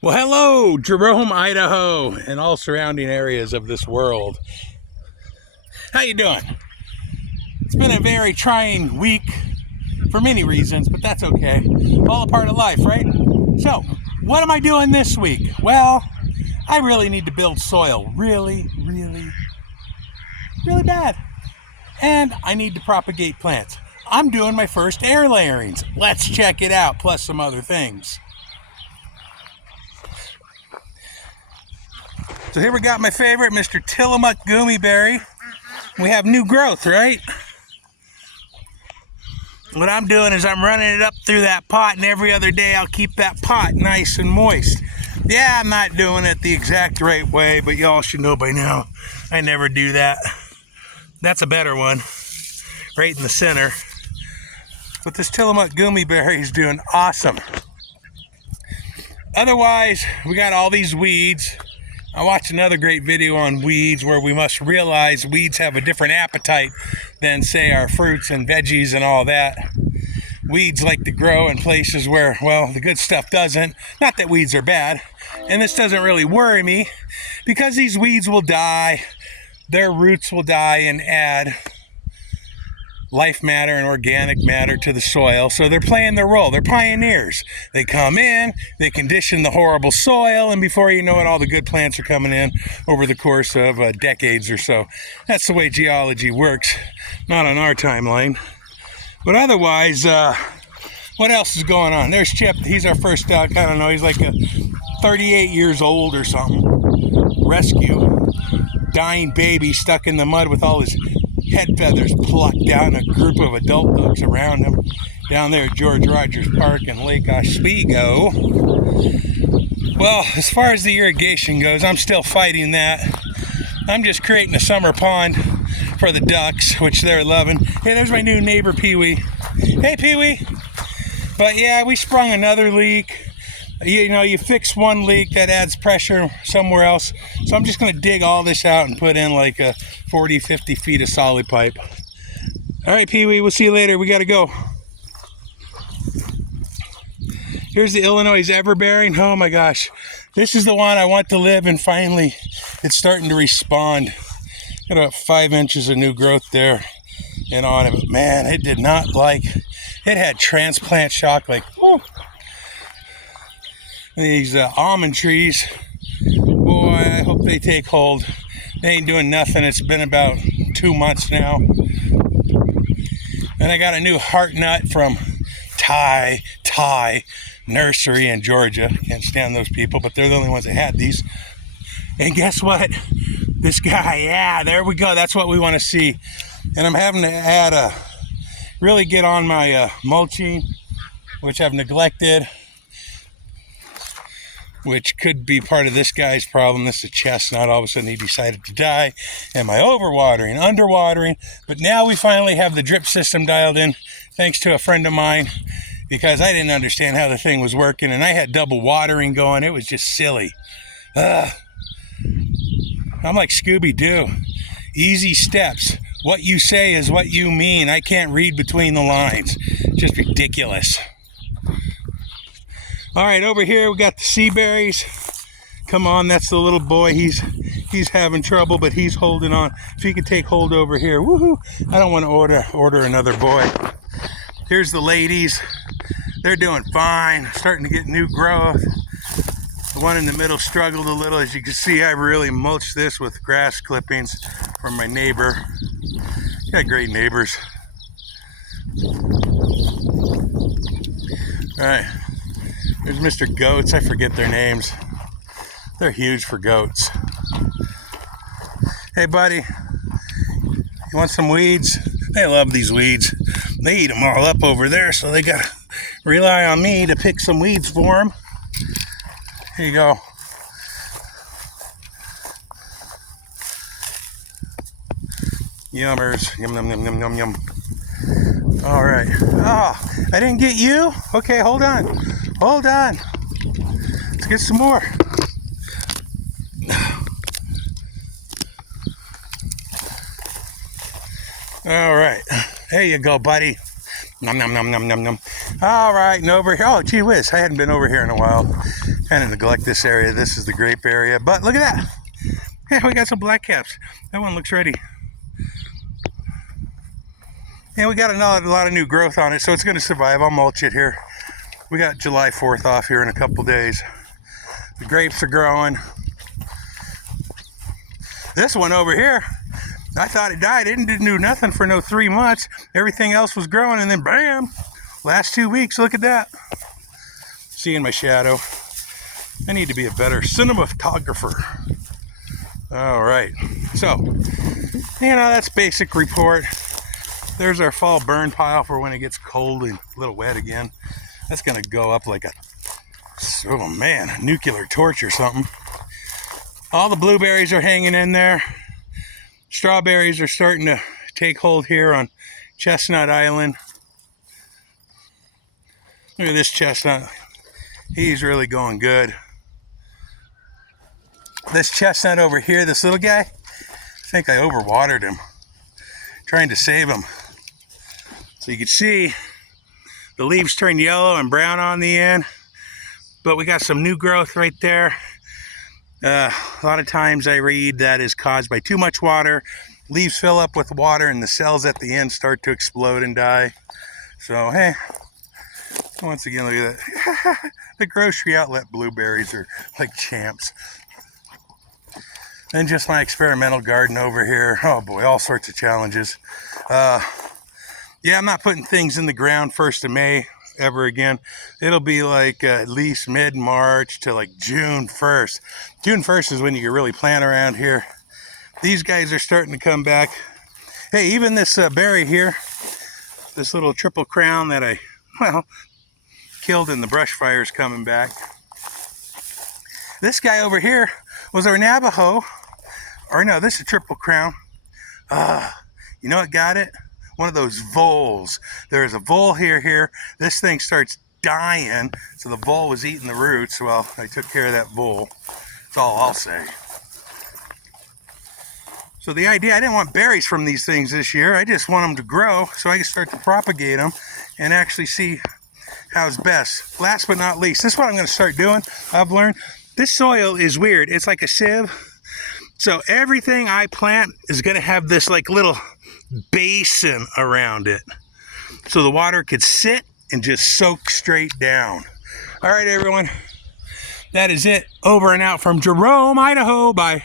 Well, hello, Jerome, Idaho, and all surrounding areas of this world. How you doing? It's been a very trying week for many reasons, but that's okay. All a part of life, right? So, what am I doing this week? Well, I really need to build soil. Really bad. And I need to propagate plants. I'm doing my first air layerings. Let's check it out, plus some other things. So here we got my favorite, Mr. Tillamook Goomyberry. We have new growth, right? What I'm doing is I'm running it up through that pot, and every other day I'll keep that pot nice and moist. Yeah, I'm not doing it the exact right way, but y'all should know by now I never do that. That's a better one, right in the center. But this Tillamook Goomyberry is doing awesome. Otherwise, we got all these weeds. I watched another great video on weeds where we must realize weeds have a different appetite than, say, our fruits and veggies and all that. Weeds like to grow in places where, well, the good stuff doesn't. Not that weeds are bad. And this doesn't really worry me because these weeds will die. Their roots will die and add life matter and organic matter to the soil. So they're playing their role. They're pioneers. They come in, they condition the horrible soil, and before you know it, all the good plants are coming in over the course of decades or so. That's the way geology works, not on our timeline. But otherwise, what else is going on? There's Chip. He's our first duck. I don't know. He's like 38 years old or something. Rescue. Dying baby stuck in the mud with all his head feathers plucked out, and a group of adult ducks around him down there at George Rogers Park in Lake Oswego. Well, as far as the irrigation goes, I'm still fighting that. I'm just creating a summer pond for the ducks, which they're loving. Hey, there's my new neighbor, Pee-wee. Hey, Pee-wee. But yeah, we sprung another leak. You know, you fix one leak, that adds pressure somewhere else. So I'm just going to dig all this out and put in like 40, 50 feet of solid pipe. All right, Pee-wee, we'll see you later. We got to go. Here's the Illinois everbearing. Oh my gosh. This is the one I want to live, and finally it's starting to respond. Got about 5 inches of new growth there and on it. But man, it did not like, it had transplant shock, like, whoa. These almond trees, boy, I hope they take hold. They ain't doing nothing. It's been about 2 months now. And I got a new heart nut from Thai Nursery in Georgia. Can't stand those people, but they're the only ones that had these. And guess what? This guy, yeah, there we go. That's what we want to see. And I'm having to add really get on my mulching, which I've neglected, which could be part of this guy's problem. This is a chestnut. All of a sudden he decided to die. Am I overwatering, underwatering? But now we finally have the drip system dialed in, thanks to a friend of mine, because I didn't understand how the thing was working, and I had double watering going. It was just silly. I'm like Scooby-Doo. Easy steps. What you say is what you mean. I can't read between the lines. Just ridiculous. All right, over here we got the sea berries. Come on, that's the little boy. He's having trouble, but he's holding on. If he could take hold over here, woohoo! I don't want to order another boy. Here's the ladies. They're doing fine, starting to get new growth. The one in the middle struggled a little. As you can see, I really mulched this with grass clippings from my neighbor. Got great neighbors. All right. There's Mr. Goats. I forget their names. They're huge for goats. Hey, buddy. You want some weeds? They love these weeds. They eat them all up over there, so they got to rely on me to pick some weeds for them. Here you go. Yummers. Yum, yum, yum, yum, yum, yum. All right. Oh, I didn't get you? Okay, hold on. Hold on. Let's get some more. All right. There you go, buddy. Nom, nom, nom, nom, nom, nom. All right, and over here. Oh, gee whiz. I hadn't been over here in a while. Kind of neglect this area. This is the grape area, but look at that. Yeah, we got some black caps. That one looks ready. And we got a lot of new growth on it, so it's going to survive. I'll mulch it here. We got July 4th off here in a couple days. The grapes are growing. This one over here, I thought it died. It didn't do nothing for no 3 months. Everything else was growing, and then bam, last 2 weeks, look at that. Seeing my shadow. I need to be a better cinematographer. All right, so, that's basic report. There's our fall burn pile for when it gets cold and a little wet again. That's gonna go up like a nuclear torch or something. All the blueberries are hanging in there. Strawberries are starting to take hold here on Chestnut Island. Look at this chestnut. He's really going good. This chestnut over here, this little guy, I think I overwatered him, trying to save him. So you can see the leaves turn yellow and brown on the end, but we got some new growth right there. A lot of times I read that is caused by too much water. Leaves fill up with water and the cells at the end start to explode and die. So, hey, once again, look at that. The grocery outlet blueberries are like champs. And just my experimental garden over here. Oh boy, all sorts of challenges. Yeah, I'm not putting things in the ground 1st of May ever again. It'll be like at least mid-March to like June 1st. June 1st is when you can really plant around here. These guys are starting to come back. Hey, even this berry here, this little triple crown that I, killed in the brush fire is coming back. This guy over here was our Navajo, or no, this is a triple crown. You know what got it? One of those voles. There's a vole here. This thing starts dying, so the vole was eating the roots. Well, I took care of that vole. That's all I'll say. So the idea, I didn't want berries from these things this year. I just want them to grow so I can start to propagate them and actually see how's best. Last but not least, this is what I'm going to start doing. I've learned this soil is weird. It's like a sieve. So everything I plant is going to have this like little basin around it, so the water could sit and just soak straight down. All right, everyone, that is it. Over and out from Jerome, Idaho. Bye.